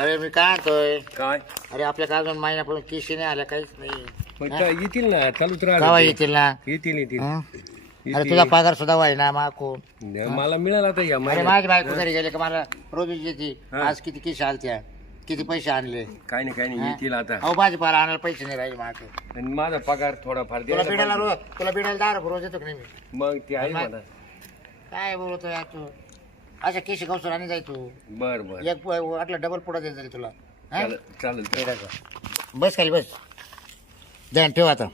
अरे मी काय आणतोय काय अरे आपल्या का अजून महिन्यापासून केशी नाही आल्या काहीच नाही पण येतील ना चालूच राहा येतील ना येतील येतील अरे तुझा पगार सुद्धा वाय ना माको मला मिळाला अरे माझी बायको घरी गेले का मला रोज येते आज किती किशी आलत्या किती पैसे आणले काय नाही काय नाही येतील आता अहो भाजीपाला आणायला पैसे नाही राहिले माझे माझा पगार थोडाफार तुला द्यायला रोज तुला बिडाला दार रोज येतो की नाही मग ते आहे काय बोलतो यार तू अच्छा केशी कौशल आणि जाय तू बर बर एक पो- वाटलं डबल पुढा देत तुला चालेल चालेल बस खाली बस ध्यान ठेव आता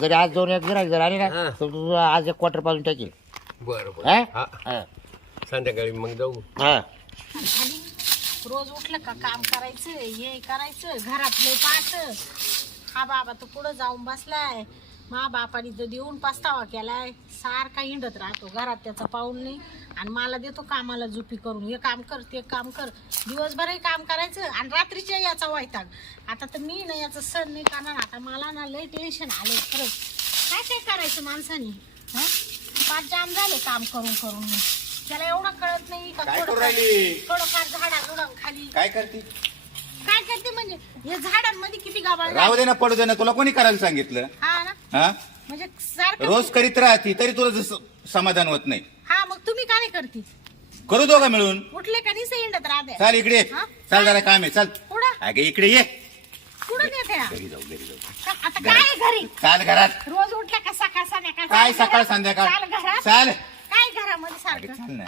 जरी आज दोन एक जर जर आले ना तर आज एक क्वार्टर पासून टाकील बरं बरं संध्याकाळी मग जाऊ हां रोज उठलं का काम करायचं हे करायचं घरातले पाहत हा बाबा तो पुढं जाऊन बसलाय मा बापानी तर देऊन पस्तावा केलाय सारखा हिंडत राहतो घरात त्याचा पाहून नाही आणि मला देतो कामाला जुपी करून हे काम कर ते काम कर दिवसभरही काम करायचं आणि रात्रीच्या याचा वैताग आता तर मी ना याचा सण नाही करणार आता मला ना लय टेन्शन आलं खरंच काय काय करायचं माणसाने पाच जाम झाले काम करून करून त्याला एवढं कळत नाही का काय झाडा खाली काय करते काय करते म्हणजे हे झाडांमध्ये किती गाबाळ राहू दे ना पडू दे ना तुला कोणी करायला सांगितलं हा ना म्हणजे रोज करीत राहते तरी तुला समाधान होत नाही तुम्ही काय नाही करती करू दोघा मिळून उठले काही नाही सेंडत चल इकडे ये. हा? जरा काम आहे चाल कुठं? अगे इकडे ये कुठं नेत्या घरी जाऊ घरी जाऊ आता काय आहे घरी चाल घरात रोज उठल्या कसा कसा काय सकाळ संध्याकाळ चाल घरात चाल काय घरामध्ये अगे सारखं चाल ना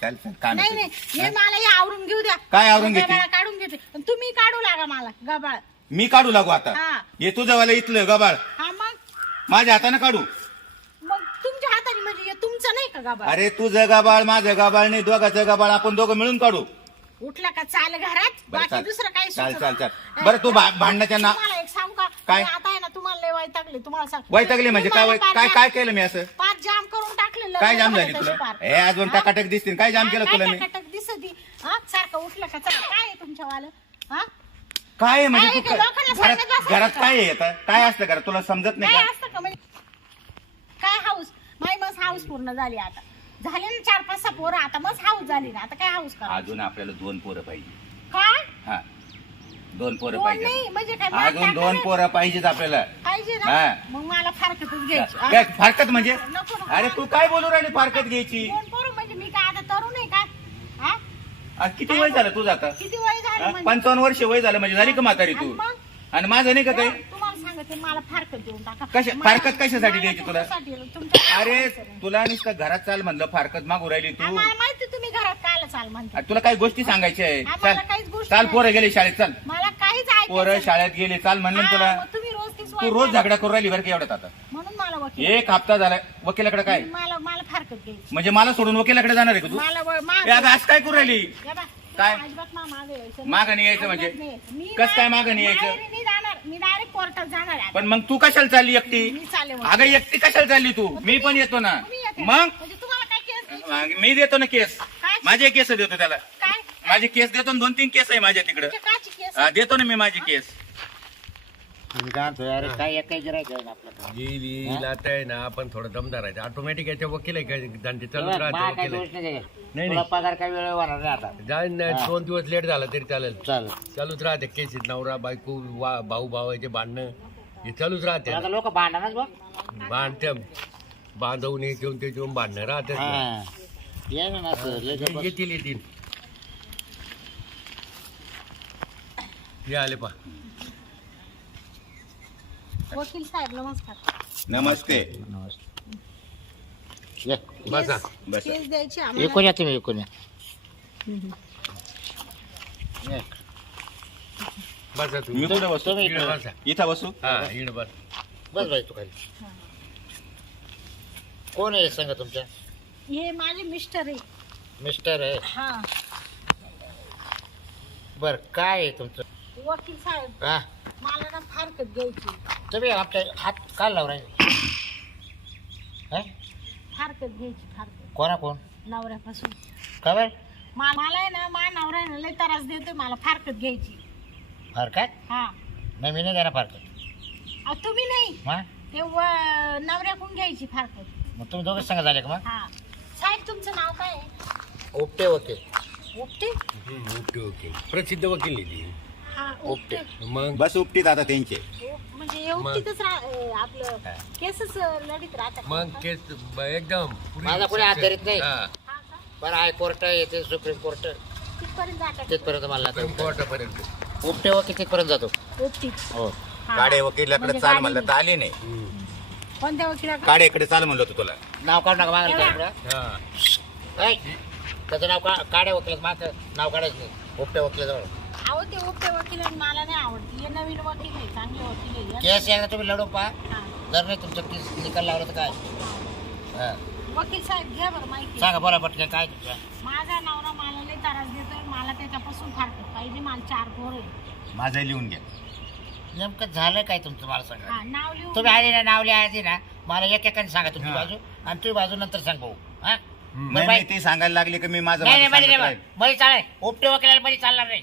चाल, चाल, काम नाही नाही आहे हे मला हे आवरून घेऊ द्या काय आवरून घेते? गबाळा काढून घेते पण तुम्ही काढू लागा मला गबाळ मी काढू लागू आता हा. ये तुझं वाला इथलं गबाळ हा मग माझ्या हाताने काढू तुमच्या म्हणजे हे नाही का गाबा अरे तुझं गाबाळ माझ गाबाळ नाही दोघाचं गाबाळ आपण दोघं मिळून काढू उठला का चाल घरात बाकी दुसरं काय चाल, चाल, चाल. बरं, तू भांडण्याच्या भांडणाच्या ना- एक सांगू काय? आता आहे ना तुम्हाला लय वैतागले तुम्हाला सांग वैतागले म्हणजे काय काय काय केलं मी असं पाच जाम करून टाकलेलं काय जाम झाली तुला हे अजून टकाटक दिसतील काय जाम केलं तुला मी टकाटक दिसत सारखं उठलं का चाल काय आहे तुमच्या वाल काय आहे म्हणजे तू घरात काय आहे काय असतं घरात तुला समजत नाही काय का म्हणजे काय हाऊस माय बस हाऊस पूर्ण झाली आता झाली ना चार पाच सहा पोरं आता बस हाऊस झाली ना आता काय हाऊस करा अजून आपल्याला दोन पोरं पाहिजे का दोन पोरं पाहिजे नाही म्हणजे काय अजून दोन पोरं पाहिजेत आपल्याला पाहिजे मग मला फारकतच फारकत म्हणजे अरे तू काय बोलू राहिली फारकत घ्यायची म्हणजे मी काय आता तरुण आहे का हा? किती वय झालं तुझं आता किती वय झालं म्हणजे? पंचावन्न वर्ष वय झालं म्हणजे झाली का म्हातारी तू आणि माझं नाही का काही मला फारकत कशा- कशासाठी द्यायची तुला? अरे तुला नुसतं घरात चाल म्हणलं फारकत माग राहिली तू माहिती तुम्ही घरात चाल चाल म्हणता तुला काही गोष्टी सांगायची आहे चाल चाल पोरं गेले शाळेत चाल मला काहीच पोरं शाळेत गेले चाल म्हणलं तुला रोज तू रोज झगडा करू राहिली बरं का एवढ्यात आता म्हणून मला एक हप्ता झालाय वकिलाकडे काय मला मला फारकत म्हणजे मला सोडून वकिलाकडे जाणार आहे का तू आज काय करू राहिली काय? माग यायचं नाही. यायचं म्हणजे? कस काय माग नाही यायचं? जाणार पण मग तू कशाला चालली एकटी अगं एकटी कशाला चालली तू मी पण येतो ना म्हणजे मग मी देतो ना केस माझे केस देतो त्याला माझे केस देतो दोन तीन केस आहे माझ्या तिकडे देतो ना मी माझे केस काय आपण थोडं दमदार आहे ऑटोमॅटिक याच्या वकील आहे चालूच राहते नाही नाही दोन दिवस लेट झाला तरी चालेल चालूच राहते केसीत नवरा बायको वा भाऊ भावाचे भांडणं हे चालूच राहते लोक बांधवून हे ते घेऊन भांडणं राहते आले पा वकील साहेब नमस्कार नमस्ते बसा बसा या बसा इथं बसू बर बस कोण आहे सांगा तुमच्या हे माझे मिस्टर आहे मिस्टर आहे बर काय आहे तुमचं वकील साहेब हा मला ना फारकत घ्यायची तुम्ही आमच्या हात काल लावराय राहिले हा? फारकत घ्यायची फारकत कोणा कोण नवऱ्यापासून का बरं मा- मला आहे ना मा नवरा आहे ना लय त्रास देतोय मला फारकत घ्यायची काय हा नाही मी नाही देणार फारकत अहो, तुम्ही नाही मग तेव्हा नवऱ्याकडून घ्यायची फारकत मग तुम्ही दोघंच सांगा झाले का हां साहेब तुमचं नाव काय आहे मग ओके ओके उपटे ओके प्रसिद्ध वकील आहे हा उपटे मग बस उपटीत आता त्यांचे म्हणजे हे आपलं केसच अं, लढीत मग केस एकदम माझा कोणी आधारित नाही. हा, हा का? बरं हाय कोर्ट येते सुप्रीम कोर्ट तिथपर्यंत जातात तिथपर्यंत मला कोर्टापर्यंत उपटे वकील कितीपर्यंत जातो उपटीत हो गाडे वकिलाकडे म्हणजे चाल गाडी म्हणलं तर आली नाही कोणत्या वकिला काडेकडे चाल म्हणलं होतं तुला नाव काढू नका मागायला का इकडं? हा ऐक, त्याचं नाव का काढे माझं नाव काढायचं नाही उपटे वकिलाजवळ अहो ते उपटे मला नाही आवडते हे नवीन वकील आहे चांगले वकील आहे केस एकदा तुम्ही लढू पहा जर नाही तुमचं केस निकाल लावला तर काय हा. वकील साहेब घ्या बरं माहिती सांगा बोला पटकन काय तुमचं माझा नवरा मला लय त्रास देतो मला त्याच्यापासून फारकत पाहिजे मला चार पोर आहे माझं लिहून घ्या नेमकं झालं काय तुमचं मला सांगा हा नाव लिहून तुम्ही आधी ना नाव आधी ना मला एक एकाने सांगा तुमची बाजू आणि तुम्ही बाजू नंतर सांग भाऊ हा नाही, ते सांगायला लागले की मी माझं नाही नाही मध्ये नाही राहील. मध्ये चालाय उपटे वकिलाला मध्ये चालणार नाही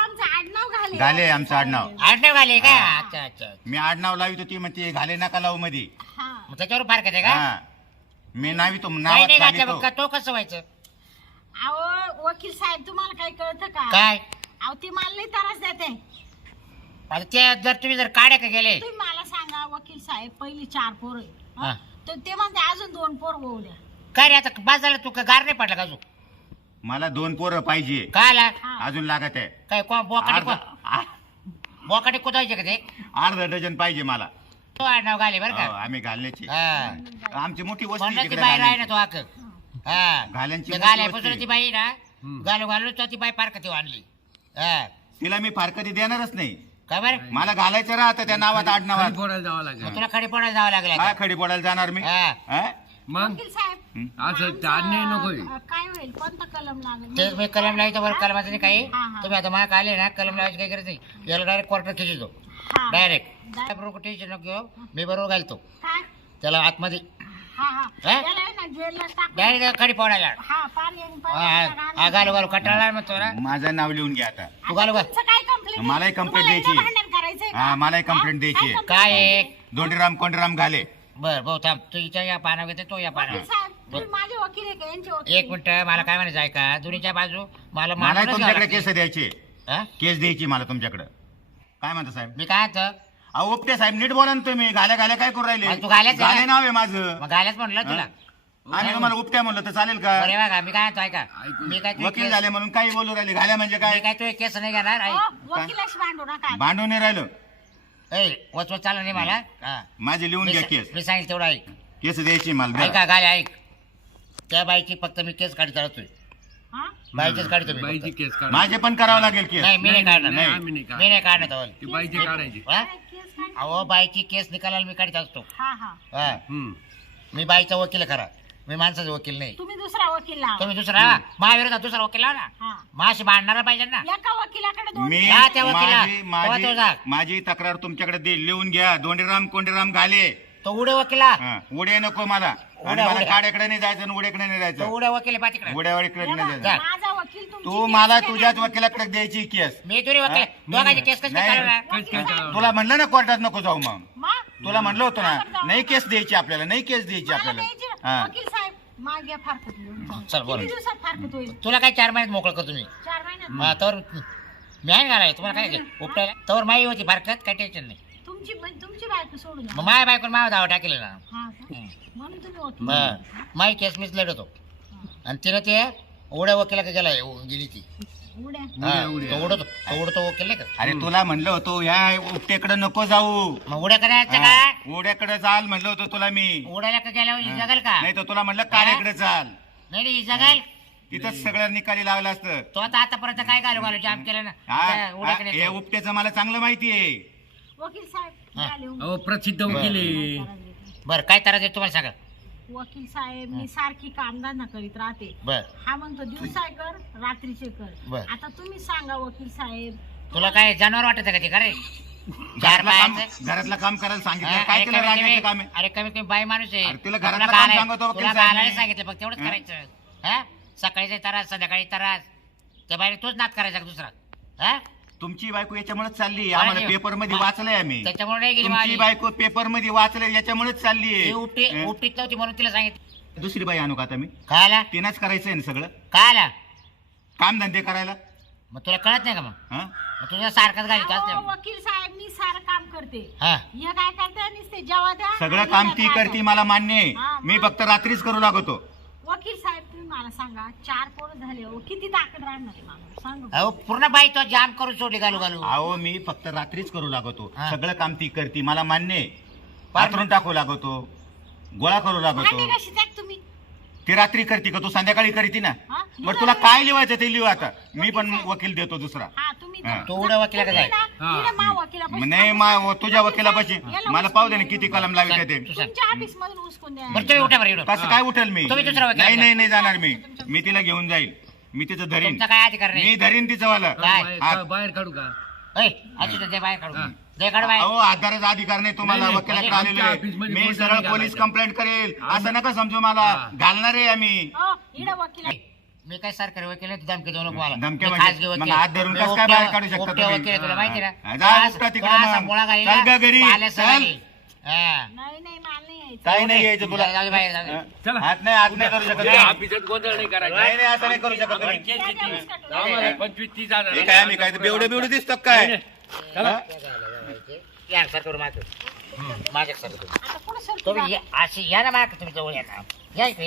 घाले आमचं आडनाव आडनाव आले का अच्छा अच्छा मी आडनाव तो ती म्हणते घाले नका लावू मध्ये त्याच्यावर फार आहे का मी नावी काही नाही तो कसं व्हायचं अहो वकील साहेब तुम्हाला काही कळतं का काय अहो ती मला नाही त्रास देते जर तुम्ही जर काड्या का गेले तुम्ही मला सांगा वकील साहेब पहिली चार पोर तर ते म्हणते अजून दोन पोर द्या काय आता बाजारला तू का गार नाही पडला का अजून मला दोन पोरं पाहिजे काला अजून लागत आहे काय कोण बोकाटे कुदायचे का ते अर्धा डझन पाहिजे मला तो आडनाव घाले बरं का हो, आम्ही घालण्याची आमची मोठी वस्ती बाई ना तो आक हा बाई ना घालू घालू ती बाई फारकती आणली तिला मी फार कधी देणारच नाही काय बरं मला घालायचं राहतं त्या नावात आडनावात बोलायला जावं लागेल तुला खडी पोडायला जावं लागलं खडी पडायला जाणार मी मग असं धान्य नको काय होईल कलम ते कलम लावायचं बरं नाही काही तुम्ही आता आले ना कलम लावायची काही गरज नाही याला डायरेक्ट कॉर्टर खेची दो डायरेक्ट बरोबर टेन्शन नको मी बरोबर घालतो त्याला आतमध्ये खडी हा माझं नाव लिहून घ्या आता तू घालू मलाही कंप्लेंट द्यायची. हा, मलाही कंप्लेंट द्यायची. काय दोंडीराम घाले बर भाऊ थांब तू या पाना घेते तो या पाना एक मिनिट मला काय म्हणायचं आहे का बाजू मला मला तुमच्याकडे केस द्यायचे द्यायची केस द्यायची मला तुमच्याकडे काय म्हणता साहेब मी काय अहो उपटे साहेब नीट बोला ना तुम्ही गाल्या गाल्या काय करू राहिले तू गाल्याच नाव आहे माझं मग म्हणलं तुला आणि तुम्हाला उपट्या म्हणलं तर चालेल का बरे बघा मी काय म्हणतो ऐका मी काय वकील झाले म्हणून काही बोलू राहिले गाल्या म्हणजे काय काय केस नाही घेणार हो, भांडून नाही राहिलं ए वचवत चालला नाही मला हा. माझे लिहून मी घ्या केस मी सांगेल तेवढा ऐक केस द्यायची मला ऐका द्या. काय ऐक त्या बाईची फक्त मी केस काढी चालतोय हा? बाईचीच काढतो बाईची केस माझे पण करावं लागेल केस नाही मी नाही काढणार नाही, नाही. आम्ही नाही मी नाही काढणार त्यावर. ती बाईची काढायची हा? काय अहो बाईची केस निकालाला मी काढत असतो हा हा मी बाईचा वकील आहे खरा मी माणसाचा वकील नाही तुम्ही दुसरा वकील लावा तुम्ही दुसरा महाविरोधात दुसरा वकील लावा ना हा. माझी भांडणारा पाहिजे ना एका वकिलाकडे मी त्या वकिला. माझी तक्रार तुमच्याकडे दे- लिहून घ्या दोंडीराम कोंडीराम घाले तो उडे वकिला उडे नको मला आणि मला उड्या. काड्याकडे नाही जायचं आणि उड्याकडे नाही तो जायचं उडे वकील आहे पातिकडे उड्यावाडीकडे नाही जायचं माझा वकील तू मला तुझ्याच वकिलाकडे द्यायची केस मी तुरी वकील केस तुला म्हणलं ना कोर्टात नको जाऊ मग तुला म्हटलं होतं ना नाही केस द्यायची आपल्याला नाही केस द्यायची आपल्याला बोला. तुला काय चार महिन्यात मोकळं करतो मी चार महिन्यात मग तर मी आहे घालाय तुम्हाला काय घे- उपटायला तर माई होती फारकत काय टेन्शन नाही तुमची तुमची बायको माय धाव ना केस मीच लढवतो होतो आणि तिनं ते ओढ्या वकिला गेलाय गेली ती तो उडतो अरे तुला म्हणलं होतो या उपटेकडे नको जाऊ उड्या करायचं का उड्याकडे चाल म्हणलं होतं तुला मी उड्याला का गेल्यावर ही का नाही तर तुला म्हणलं काळ्याकडे चाल नाही नाही, तिथं सगळ्यांनी निकाली लावलं असतं तो आता आतापर्यंत काय घालू घालू जाम केलं ना हा, मला चांगलं माहिती आहे वकील साहेब प्रसिद्ध वकील बर काय तर तुम्हाला सांगा वकील साहेब मी सारखी ना करीत राहते हा म्हणतो दिवसाय कर रात्रीचे कर आता तुम्ही सांगा वकील साहेब तुला काय जनावर वाटत का ते खरे घरातलं काम- करायला सांगितलं काय अरे काम कमी- आहे अरे कमी कमी बाई माणूस आहे तुला सांगतो सांगितलं फक्त एवढंच करायचं हा सकाळीचा त्रास संध्याकाळी त्रास त्या बाईने तोच नात करायचा दुसरा हा तुमची बायको याच्यामुळेच चालली आम्हाला पेपर मध्ये वाचलंय आम्ही त्याच्यामुळे तुमची माझी बायको पेपर मध्ये वाचलंय याच्यामुळेच चालली उपटीत नव्हती म्हणून तिला सांगितलं दुसरी बाई आणू का काय मी खायला करायचं करायचंय ना सगळं खायला काम धंदे करायला मग तुला कळत नाही का मग तुझ्या सारखाच घालीत वकील साहेब मी सारं काम करते काय करते जेव्हा सगळं काम ती करते मला मान्य आहे मी फक्त रात्रीच करू लागतो वकील साहेब मला सांगा चार पोरं झाले हो किती ताकद राहणार पूर्ण बाई तो जाम करू सोडली घालू घालू अहो मी फक्त रात्रीच करू लागतो सगळं काम ती करते मला मान्य आहे. पाथरून टाकू लागतो गोळा करू लागतो कशी तुम्ही ती रात्री करते का तू संध्याकाळी करती ना बरं तुला काय लिवायचं ते लिव आता मी पण वकील देतो दुसरा नाही मा तुझ्या वकिलापाशी मला पाहू दे ना किती कलम लागेल ते कसं काय उठेल मी नाही नाही नाही जाणार मी मी तिला घेऊन जाईल मी तिचं धरीन मी धरीन तिचं वाला काय? बाहेर- काढू का बाहेर काढू आधारच अधिकार नाही तुम्हाला मी सरळ पोलीस कंप्लेंट करेल असं नका समजू मला घालणार आहे आम्ही हो, मी काय सरकारी वकील धमकी देऊ नको काही नाही हात नाही हात नाही करू शकत काय मी काय काय करू माझ्या सर या ना तुम्ही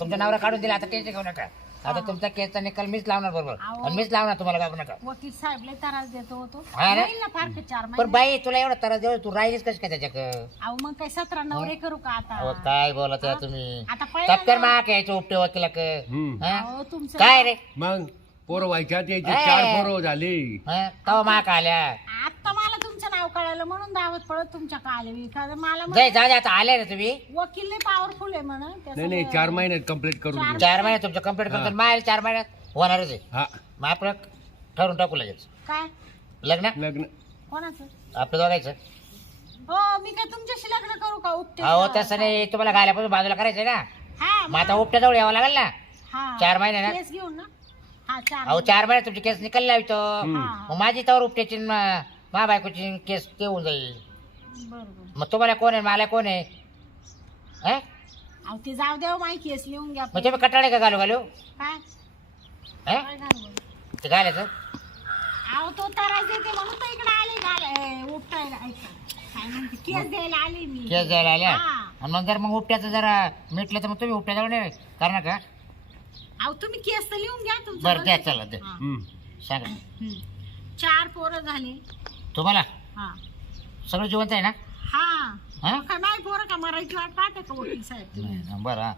तुमचा नवरा काढून दिला आता टेन्शन घेऊ नका आता तुमचा केसचा निकाल मीच लावणार बरोबर मीच लावणार तुम्हाला घाबरू नका साहेब देतो बाई तुला एवढा त्रास देऊ तू राहिलीस कशी काय त्याच्याक अहो मग काय सतरा नवरे करू का आता काय बोलत तुम्ही आता पहिला मा काय उपटे वकिलाक काय रे मग पोर व्हायच्यात चार पोर झाले तव आल्या आता मला तुमचं नाव कळालं म्हणून दावत पळत तुमच्या आले मला म्हण- आता आले रे तुम्ही वकील लय पॉवरफुल आहे म्हणून नाही नाही चार महिन्यात कम्प्लीट करून चार महिने तुमचं कम्प्लीट करतो हा. चार महिन्यात होणारच आहे हा मग आपलं ठरवून टाकू लागेल काय लग्न लग्न कोणाचं आपलं दोघायचं हो मी काय तुमच्याशी लग्न करू का उपटे हो तसं नाही तुम्हाला गायला बाजूला करायचंय ना हा मग आता उपट्याजवळ यावं लागेल ना चार महिने घेऊन ना चार अहो चार महिन्यात तुमची केस निकाल लावतो माझी तवर उपट्याची मा केस ते जाईल मग तुम्हाला कोण आहे मला कोण आहे जाऊ द्या हो, माहिती कटाळे का घालू घालू काय ते तो केस द्यायला आली मी केस आल्या मग जर मग उपट्याचं जरा मिटलं तर मग तुम्ही जाऊ नाही करणार का अहो तुम्ही केस तर लिहून घ्या बरं द्या तुमचं चला द्या सांगा चार पोरं झाले तुम्हाला हा सगळं जिवंत आहे ना हा हा? काय पोरं का मराठी वाट पाहते का वकील साहेब तुम्ही? बरं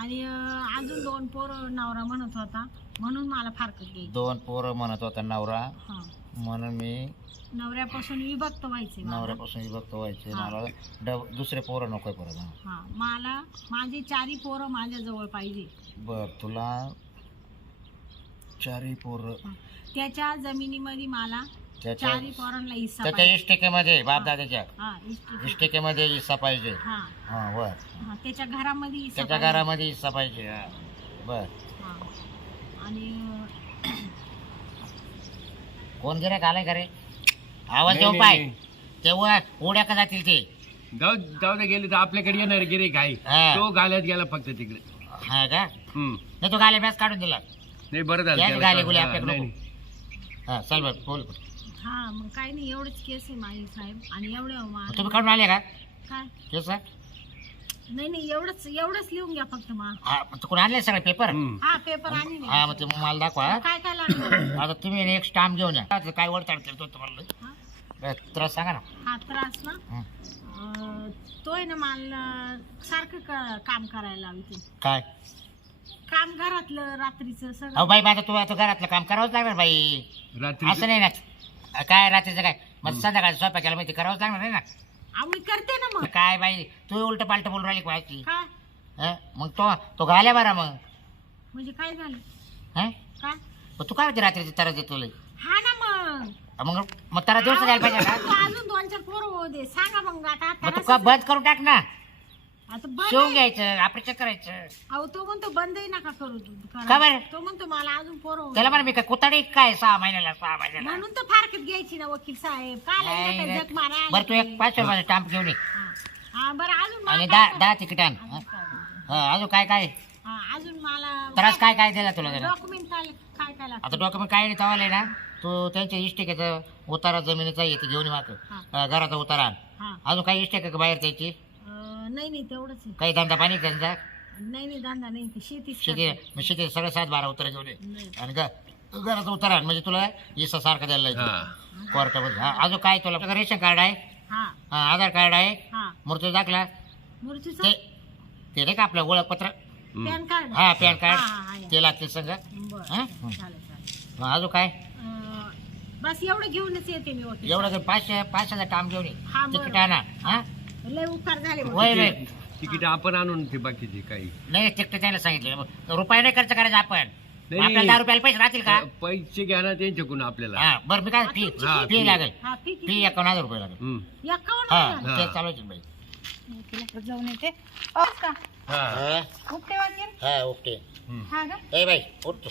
आणि अजून दोन पोरं नवरा म्हणत होता म्हणून मला फार द्यायची दोन पोरं म्हणत होता नवरा म्हणून मी नवऱ्यापासून विभक्त व्हायचे नवऱ्यापासून विभक्त व्हायचे हा. मला दुसरे पोरं नको पोरं परत मला माझी चारी पोरं माझ्याजवळ पाहिजे बर तुला चारी पोर त्याच्या जमिनीमध्ये मला त्याच्या हिस्सा त्याच्या पाहिजे इष्टिकेमध्ये बाप दादाच्या हा इष्टिकेमध्ये हिस्सा पाहिजे हा हा त्याच्या घरामध्ये हिस्सा त्याच्या घरामध्ये हिस्सा पाहिजे हा बर हा. आणि कोण गिरायक घालाय घरे आवाज देऊन पाय तेव्हा उड्या का जातील ते जाऊ जाऊ दे गेले तर आपल्याकडे येणार गिरे घाई तो घालत गेला फक्त तिकडे हा का नाही तो गाले मॅच काढून दिला नाही बरं झालं गाले गुले नाही, हा चल बघ बोल हा मग काय नाही एवढेच केस आहे माई साहेब आणि एवढे मा- तुम्ही काढून आले का काय केस नाही नाही एवढंच एवढंच लिहून घ्या फक्त मग हां पण कोण आणले सगळे पेपर हा पेपर आणि हां मग मला दाखवा काय काय लागलं आता तुम्ही एक स्टाम्प घेऊन या काय वडताड करतो तुम्हाला त्रास सांगा ना हा त्रास ना हं. तो आहे ना मला सारखं काम करायला लावते काय काम घरातलं रात्रीचं अहो सगळं बाई माझं तू आता घरातलं काम करावंच लागणार बाई असं नाही ना काय रात्रीचं काय मग संध्याकाळचं केला माहिती करावंच लागणार नाही ना आम्ही करते ना मग काय बाई तू उलट पालट बोलून राहिली कोणाची काय हं? मग तो तो घाल्या बरा मग म्हणजे काय झालं हं? काय तू काय होती रात्रीची तरच देतो हा ना मग मग मग पाहिजे का बंद करून टाक ना शिवून करायचं अहो तो म्हणतो बंदही नका करू तो म्हणतो मला अजून पोरं त्याला मी काय कुताडी काय सहा महिन्याला सहा महिन्याला म्हणून तर घ्यायची ना वकील साहेब बरं तू एक पाचशे रुपयाचा घेऊन हा. अजून आणि दहा दहा तिकीट अजून काय? काय अजून मला त्रास काय काय दिला तुला डॉक्युमेंट काय काय आता डॉक्युमेंट काय नाही ना तो त्यांच्या इष्टिकेचा उतारा जमिनीचा येते घेऊन वाक घराचा उतारा अजून काही इष्टिक का बाहेर त्याची नाही नाही तेवढंच काही धंदा पाणी त्यांचा नाही नाही दांदा नाही शेती शेती सगळे शेती सगळे सात बारा उतारा घेऊन आणि घराचा उतारा म्हणजे तुला इस सारखा द्यायला कोर्टामध्ये अजून काय तुला रेशन कार्ड आहे आधार कार्ड आहे मूर्ती मृत्यू दाखला मूर्ती ते नाही का आपलं ओळखपत्र पॅन कार्ड हा पॅन कार्ड ते लागते सगळं हा? चालेल अजून काय बस एवढं घेऊनच येते मी ओके एवढं काही पाचशे पाचशेचा टाम घेऊन ये हा, बरं. तिकीट आणा हा झाले तिकीट आपण आणून ते बाकीचे काही नाही तिकीट द्यायला सांगितलं रुपये नाही खर्च करायचा आपण नाही. आपल्याला दहा रुपयाला पैसे राहतील का पैसे घ्या त्यांच्याकडून आपल्याला हा बरं मी काय फी हा, फी लागेल हा ठीक फी आहे एकावन्न हजार रुपये लागेल हम्म. एकावन्न हा हजार. ते चालवायची बाई जाऊन येते ओके का हा. ओके हम्म. हा ए बाई उठतो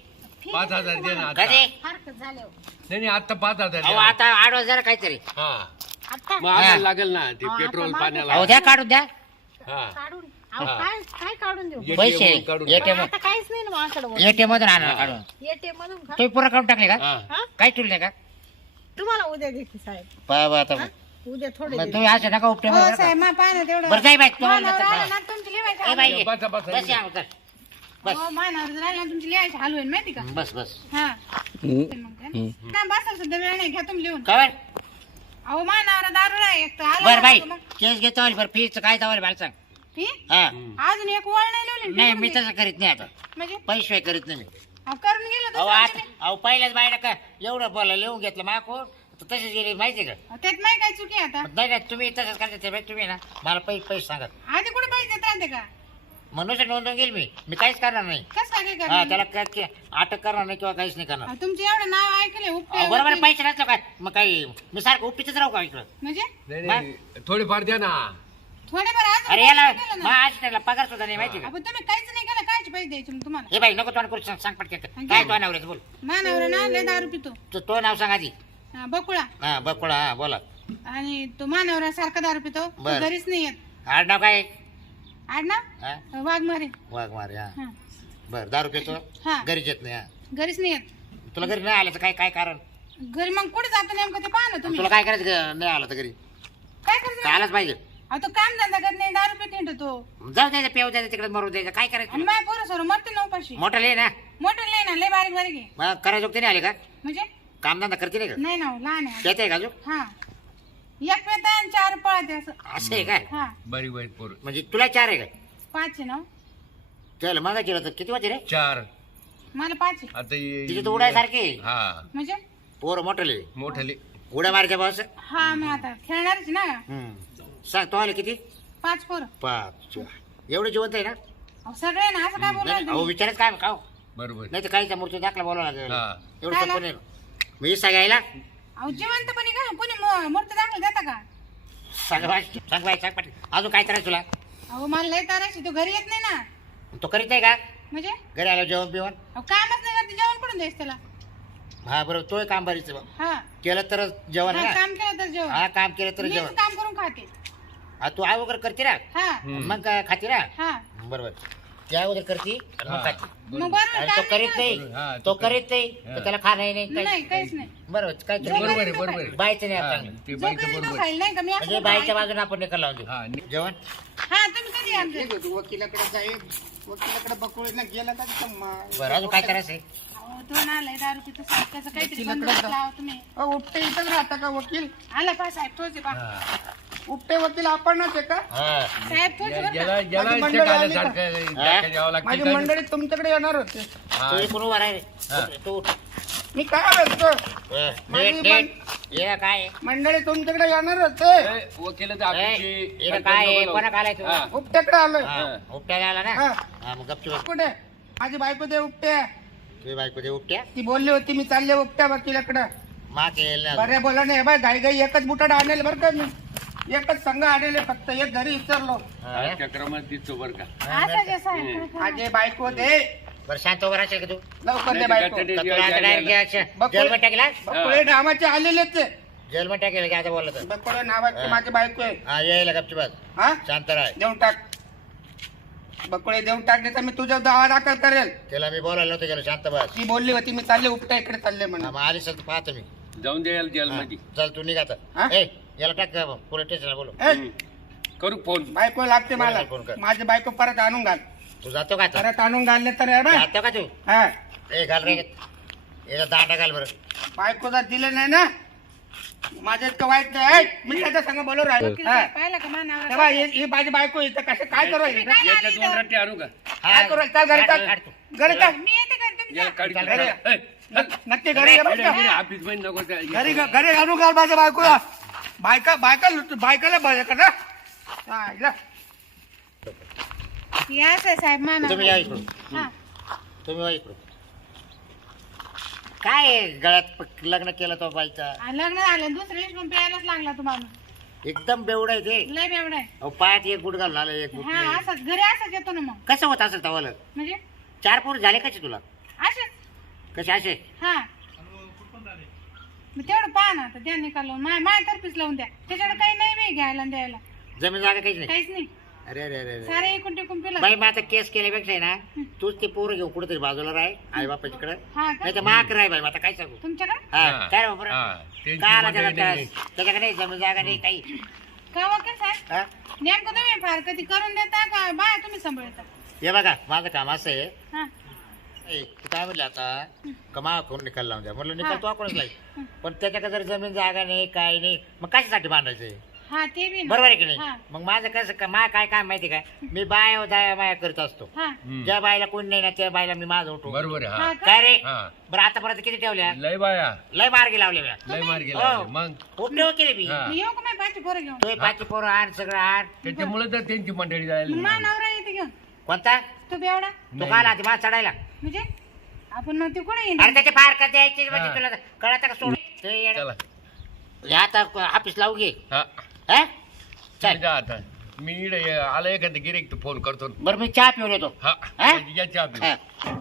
पाच हजार दे ना आता आता पाच हजार आता आठ हजार काहीतरी लागेल ना ते पेट्रोल द्या द्या पैसे एटीएम मधून तुम्ही पुरा काढून टाकले का काय तुलले का तुम्हाला उद्या साहेब आता उद्या थोडे तुम्ही असे नका उपटे हो साहेब बरं बाई तुम्हाला बस या, बस हो मानावर राहिला तुमची लिहायची हाल होईल माहिती का बस बस हा मग काय? नाही घ्या तुम्ही लिहून काय अहो मानावर दारू आहे एक तर बर बाई आला केस घेतो बरं फीच काय तवाल मला सांग फी हा अजून एक वळ नाही लिहिली नाही मी तसं करीत नाही आता म्हणजे पैसे करीत नाही मी. करून गेलो अहो आता तर अहो पहिल्याच बाईला का एवढं बोला लिहून घेतलं माको तसेच गेली माहिती का त्यात नाही काय चुकी आहे आता नाही तुम्ही तसंच करायचं ते तुम्ही ना मला पैसे पैसे सांगत आधी कुठे पैसे देत का मनुष्य नोंदवून घेईल मी मी काहीच करणार नाही कसं काय काय करणार त्याला काय- काय अटक करणार नाही किंवा काहीच नाही करणार अहो, तुमचे एवढं नाव ऐकले उपटे बरोबर वकील. पैसे नसलं काय मग काही मी सारखं उपटीच राहू का इकडं म्हणजे नाही नाही थोडीफार द्या ना थोडेफार आज अरे याला केलं आज त्याला पगार सुद्धा नाही माहिती का अहो, तुम्ही काहीच नाही केलं कायच पैसे दे तुम्ही तुम्हाला हे बाई नको तोंड करू सांग पटकन काय तो नाव बोल मानावर ना लय दारू पितो तो तो नाव सांग आधी हा, बकुळा हा बकुळा बोला आणि तो मानावर सारखा दारू पितो तो घरीच नाही येत आडनाव काय हा? आडना वाघमारे वाघमारे हा हा बर दारू पितो हा. घरी येत नाही घरीच नाही येत तुला घरी नाही आलं तर काय काय कारण घरी मग कुठे जाता नेमकं ते पाह ना तुम्ही तुला काय करायचं नाही आलं तर घरी काय करायचं आलाच पाहिजे तो काम धंदा करत नाही दारू पेट हिंडतो तो जाऊ द्यायचा पेव द्यायचा तिकडे मरू द्यायचा काय करायचं आणि तुला? माझ्या पोरं सोर मरते नऊ उपाशी मोठं लिहि ना मोठं लय ना लय बारीक बारीक आहे करायचं ते नाही आले का म्हणजे धंदा करते नाही का नाही ना हो, लहान आहे त्यात का जो हा एकमेकांना आणि चार पळते असं आहे काय बरी पोर म्हणजे तुला चार आहे काय पाच आहे ना हो. चल मागायची तर किती वाजे रे चार मला पाच आहे आता तिची तर उडाय सारखी हा म्हणजे पोर मोठले मोठले उड्या मारच्या बस हा मग आता खेळणारच ना सांग तो आले किती पाच पोर पाच एवढं जिवंत आहे ना सगळे ना असं काय नाही, काय का बरोबर नाही तर काहीचा मूर्ती दाखला बोलावा लागेल एवढं मी सगळ्याला अहो जिवंतपणी का कोणी म- मृत दाखल देता का सांग बाई सांग बाई सांग अजून काय करायचं तुला अहो मला लय तारायची तू घरी येत नाही ना तो करीत नाही का म्हणजे घरी आलो जेवण बिवण कामच नाही करते जेवण पडून देस त्याला हा बरोबर तोय काम बरीच हा केलं तर जेवण हा, काम केलं तर जेवण हा काम केलं तर मीच जेवण काम करून खाते हा तू आई वगैरे करते ना मग खाते ना हा बरोबर त्या अगोदर करती, मग तो करीत नाही तो करीत नाही त्याला खा नाही म्हणजे नाही बरोबर काय बरोबर आहे बायचं नाही आता आपण नाही बायच्या बाजूने आपण निकाल लावून जेवण तुम्ही कधी वकिलाकडे जाईल वकिलाकडे गेला का इथं राहता का वकील आला पा तोच वकील आपणच आहे का मंडळी तुमच्याकडे येणार होते मी काय काय मंडळी तुमच्याकडे येणार होते उपट्याकडे आलोय उपट्या ना कुठे माझी बायको दे उपट्या बायको दे उपट्या ती बोलली होती मी चालले उपट्या वकिलाकडे माग बोला नाही बाय गाई गाई एकच बुटा आणेल बरं का मी एकच संघ आलेले फक्त एक घरी विसरलो चक्रमत दिसतो बर का असं कसं आजे बायको दे बरं शांत उभं राहशील का तू लवकर दे बायको तर तुला आता direct घ्यायचं. बकुळे- जेलमध्ये नावाचे आलेलेच आहे. जेलमध्ये टाकेल का नावाचे माझी बायको आहे हा येईल गपची बस हा शांत राह देऊन टाक बकुळे देऊन टाक तर मी तुझ्या दावा दाखल करेल त्याला मी बोलायला नव्हतं गेलो शांत बस ती बोलली होती मी चालले उपटा इकडे चालले हा, म्हणून मग पाहतो मी जाऊन द्यायला जेलमध्ये हा, चल तू निघा आता ए याला करू फोन बायको लागते मला फोन कर. माझी बायको परत आणून घाल तू जातो का परत आणून घालले तर जातो का तू ए घाल रे घाल बरं बायको जर दिले नाही ना माझ्या इतकं वाईट नाही बोलू बायको कसं काय करू घरी घाल माझ्या बायकोला बायका बायका लुट बायकाला बरं का ना आईला. साहेब मामा तुम्ही या इकडून हा. तुम्ही या काय गळ्यात लग्न केलं तो बाईचा लग्न झालं दुसऱ्या पण प्यायलाच लागला तुम्हाला एकदम बेवडा आहे ते लय एवढा अहो पायात एक गुट घालून आलं एक हा घरी असं येतो ना मग कसं होत असेल तवाल म्हणजे चार पोर झाले कसे तुला असे कसे असे हा मग तेवढं पाहा ना आता द्या निकाल लावून माय माझ्यातर्फेच लावून द्या त्याच्याकडे काही नाही मी घ्यायला द्यायला जमीन जागा काहीच नाही काहीच नाही अरे अरे अरे सारे इकून टिकून बाई केस केल्यापेक्षा ना तूच ते पोरं घेऊ तरी बाजूला राह आई बापाच्याकडे हा नाही तर बाई माझा काय सांगू तुमच्याकडे हा, काय राव काय त्याच्याकडे जमीन जागा नाही काही काय हो, नेमकं तुम्ही फार कधी करून देता का बाय तुम्ही सांभाळता हे बघा माझं काम असं आहे काय म्हणलं आता कमा करून निकाल लावून द्या म्हणलं निकाल तो आपणच लागेल पण त्याच्याकडे जर जमीन जागा नाही काय नाही मग कशासाठी बांधायचं बरोबर आहे की नाही मग माझं कसं का- काय काय माहिती काय मी बाय दाया माया करत असतो ज्या बायला कोणी नाही ना त्या बायला मी माझं उठू बरोबर आहे काय रे हा बरं आतापर्यंत किती ठेवल्या लय बाया लय मार्गी लावले लय हो. मार मग उपयोग केले मी मी बाची पोरं घेऊन पोरं आण सगळं आण त्याच्यामुळे त्यांची मंडळी जायला कोणता तू बेवडा तू काय काल आधी मा चढायला म्हणजे आपण मग ते कुठे अरे त्याचे फार का द्यायचे म्हणजे तुला कळत का सोड ते आता ऑफिस लावू घे हा चल. जा आता मी आलं एखादं गिरेक फोन करतो बरं मी चहा पिऊन येतो हा हा? याच्या